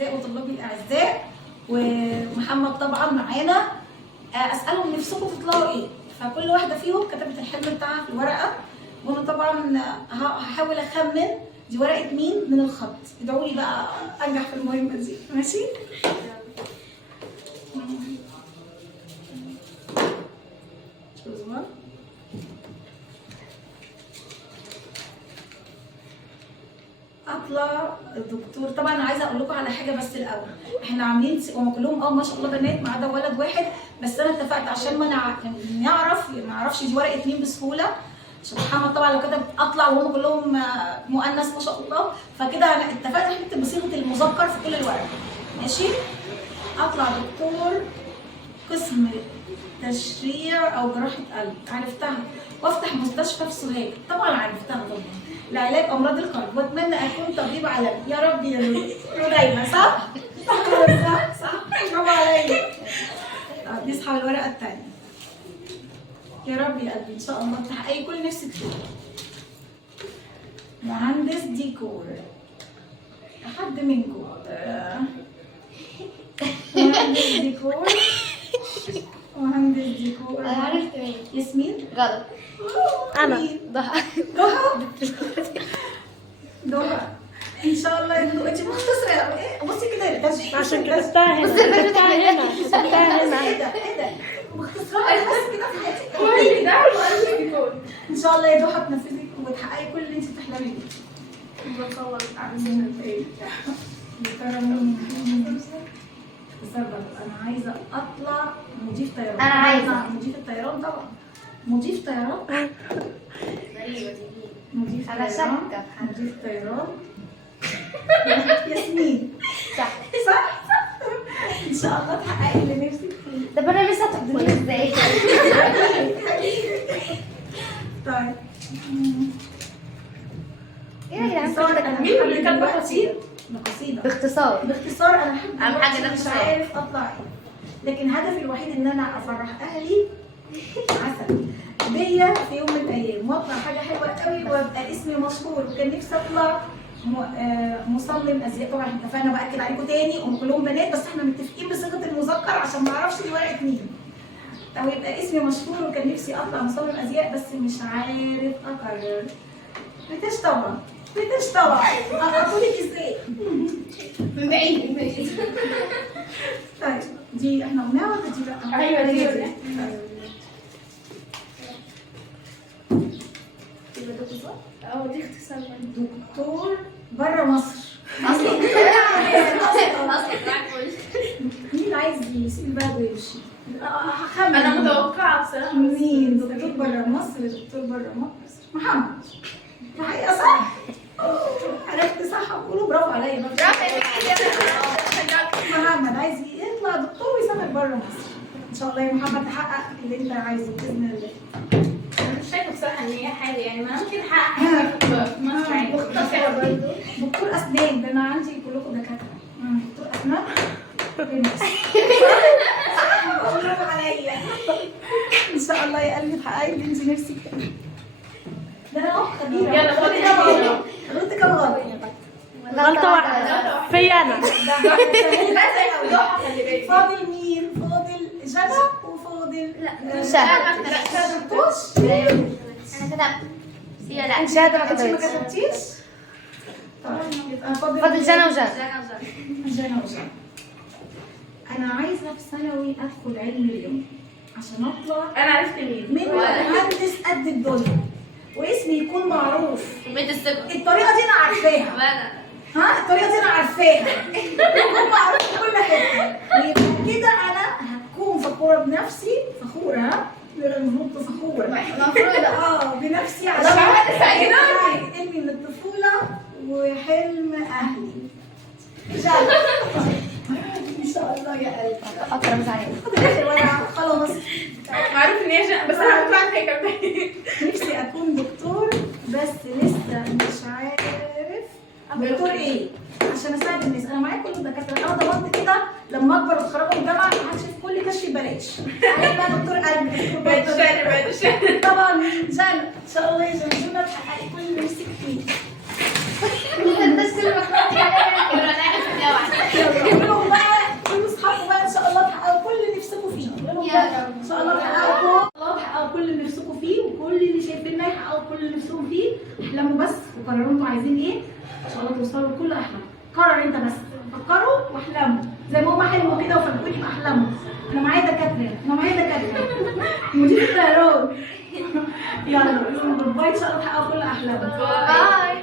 الاعزاء وطلابي الاعزاء ومحمد طبعا معانا، اسالهم نفسكم تطلعوا ايه؟ فكل واحده فيهم كتبت الحلم بتاعها في الورقه، وانا طبعا هحاول اخمن دي ورقه مين من الخط. ادعوا لي بقى انجح في المهمه دي، ماشي؟ اطلع الدكتور. طبعا انا عايزه اقول لكم على حاجه بس الاول، احنا عاملين هم كلهم ما شاء الله بنات ما عدا ولد واحد، بس انا اتفقت عشان ما نعرفش دي ورقه مين بسهوله، عشان محمد طبعا لو كتب اطلع وهم كلهم مؤنث ما شاء الله، فكده اتفقنا نكتب بصيغه المذكر في كل الورق، ماشي؟ اطلع دكتور قسم تشريع او جراحه قلب، عرفتها. وافتح مستشفى في سوهاج، طبعا عرفتها طبعا، لعلاج امراض القلب، واتمنى اكون طبيب عالمي يا رب يا دايما. صح؟ صح برافو عليا. نسحب الورقه الثانيه. يا رب يا قلبي ان شاء الله تحققي كل نفسك فيه. مهندس ديكور، حد منكم مهندس ديكور؟ مهندس ديكور. انا عرفت مين. ياسمين؟ غلط. انا ضحى. ضحى ان شاء الله. انت مختصره ايه؟ بصي كده عشان كتبتها هنا. كتبتها هنا. ايه ده مختصره بس كده في حياتك. ان شاء الله يا ضحى تنفذي وتحققي كل اللي انت بتحلمي بيه. بتصور عايزين ايه؟ انا عايزه اطلع مضيف طيران. انا عايزه مضيف الطيران طبعا. مضيف طيران. مضيف انا طيران. شاكه. مضيف طيران. ياسمين. صح. صح. ان شاء الله تحققي اللي نفسك فيه. طب انا لسه هتقولي ازاي؟ طيب ايه يا جدعان؟ باختصار انا مين اللي كاتبه قصيده؟ باختصار انا حابه أهم حاجة ده مش اختصار. عارف اطلع ايه، لكن هدفي الوحيد ان انا افرح اهلي عسل بيا في يوم من الايام، واطلع حاجه حلوه قوي وابقى اسمي مشهور. وكان نفسي اطلع مصمم ازياء. طبعا احنا اتفقنا باكد عليكم تاني هم كلهم بنات، بس احنا متفقين بصيغه المذكر عشان ما اعرفش دي ورقه مين. او يبقى اسمي مشهور وكان نفسي اطلع مصمم ازياء، بس مش عارف اقرر. بتش طبعا اقولك ازاي؟ من بعيد. طيب دي احنا قلناها ولا دي لا؟ ايوه دي قلناها. دي اختصار دكتور بره مصر. اصلا مين عايز يسيب بقى ويمشي؟ هخمن. انا متوقعه بصراحه. مين دكتور بره مصر؟ دكتور بره مصر محمد. الحقيقه صح؟ عرفت صح وقولوا برافو عليا. محمد عايز يطلع دكتور ويسافر بره مصر. ان شاء الله يا محمد تحقق اللي انت عايزه باذن الله. انا مش شايفه بصراحه ان هي حاجه، يعني ما ممكن احقق حاجه في مصر عادي. مختصره برضه. دكتور اسنان، ده انا عندي كلكم دكاتره. دكتور اسنان. برافو عليا. ان شاء الله يا قلبي تحققي اللي انت نفسك فيه. ده انا اهو خبيره. يلا خدي كام غلط. غلطت كام غلط؟ غلطة واحدة في أنا. فاضل مين؟ فاضل جنى وفاضل شهد. كتبتوش؟ انا كتبت. لا شهادة ما انت ما كتبتش. كتبتيش؟ طيب يبقى فاضل جنى وجنى. جنى وجنى. انا عايزه في ثانوي ادخل علم الرياضه عشان اطلع انا عرفت مين. مهندس قد الدنيا واسمي يكون معروف. بيت الثقة. الطريقه دي انا عارفاها. وانا الطريقه دي انا عارفاها. يكون معروف في كل حته، ويبقى كده انا هكون فخوره بنفسي. فخوره المفروض فخوره المفروض بنفسي عشان حلمي من الطفوله وحلم اهلي. ان شاء الله يا قلبي. اكرم عليك. خلاص معروف ان هي بس انا هطلع هيك نفسي اكون دكتور، بس لسه مش عارف دكتور ايه عشان اساعد الناس. انا معايا كل الدكاتره، انا ضمنت كده لما اكبر واتخرج من الجامعه هكشف كل كشف ببلاش. هيبقى دكتور قلب، دكتور بعد بطنة. الشهر. طبعا جنى ان شاء الله يا جنى تحققي كل اللي نفسك فيه. بس اللي بكره عليها. يلا كل اللي نفسهم فيه. احلموا بس وقرروا انتوا عايزين ايه، ان شاء الله توصلوا لكل احلام. قرر انت بس، فكروا واحلموا زي ما هم حلموا كده وفاجئوني باحلامهم. انا معايا دكاتره، انا معايا دكاتره مدير الطيران. يلا باي، ان شاء الله تحققوا كل احلامكم. باي.